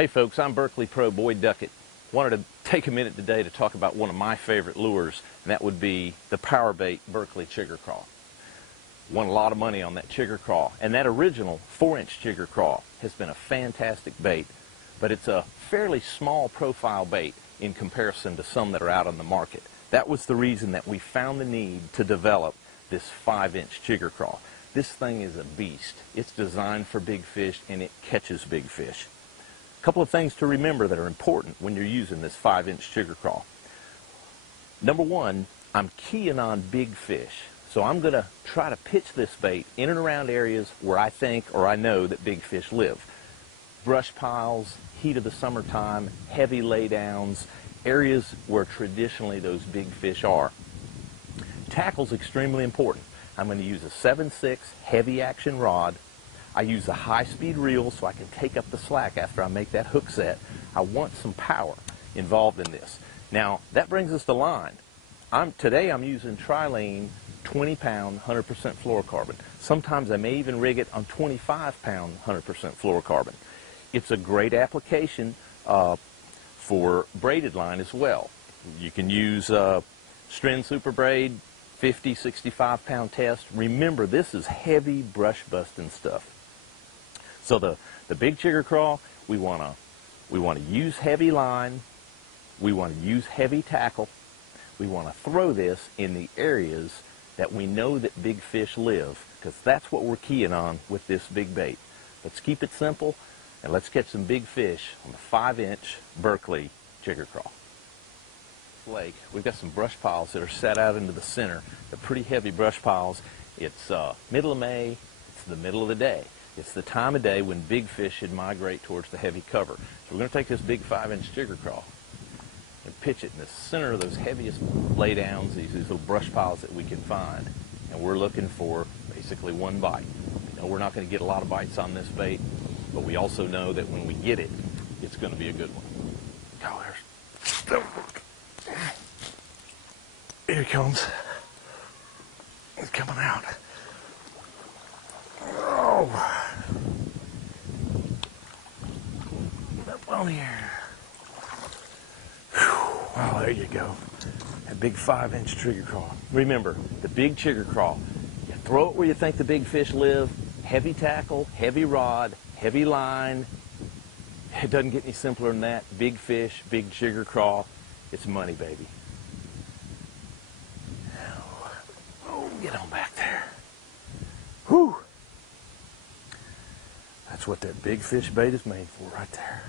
Hey folks, I'm Berkeley Pro Boyd Duckett. Wanted to take a minute today to talk about one of my favorite lures, and that would be the power bait Berkeley Chigger Craw. Won a lot of money on that Chigger Craw, and that original 4-inch Chigger Craw has been a fantastic bait, but it's a fairly small profile bait in comparison to some that are out on the market. That was the reason that we found the need to develop this 5-inch Chigger Craw. This thing is a beast. It's designed for big fish, and it catches big fish. A couple of things to remember that are important when you're using this 5-inch Chigger Craw. Number one, I'm keying on big fish. So I'm going to try to pitch this bait in and around areas where I think or I know that big fish live. Brush piles, heat of the summertime, heavy laydowns, areas where traditionally those big fish are. Tackle's extremely important. I'm going to use a 7/6 heavy action rod. I use a high-speed reel so I can take up the slack after I make that hook set. I want some power involved in this. Now, that brings us to line. Today I'm using Trilene 20-pound 100% fluorocarbon. Sometimes I may even rig it on 25-pound 100% fluorocarbon. It's a great application for braided line as well. You can use Stren Super Braid, 50, 65-pound test. Remember, this is heavy brush busting stuff. So the big Chigger Craw, we want to use heavy line, we want to use heavy tackle, we want to throw this in the areas that we know that big fish live, because that's what we're keying on with this big bait. Let's keep it simple, and let's catch some big fish on the 5-inch Berkeley Chigger Craw. Lake, we've got some brush piles that are set out into the center. They're pretty heavy brush piles. It's middle of May, it's the middle of the day. It's the time of day when big fish should migrate towards the heavy cover. So we're going to take this big 5-inch Chigger Craw and pitch it in the center of those heaviest laydowns, these little brush piles that we can find. And we're looking for basically one bite. You know, we're not going to get a lot of bites on this bait, but we also know that when we get it, it's going to be a good one. Oh, here he comes. He's coming out. Oh. Up on here. Oh, there you go. That big 5-inch Chigger Craw. Remember, the big Chigger Craw, you throw it where you think the big fish live. Heavy tackle, heavy rod, heavy line. It doesn't get any simpler than that. Big fish, big Chigger Craw. It's money, baby. Oh, get on back there. Whew. That's what that big fish bait is made for right there.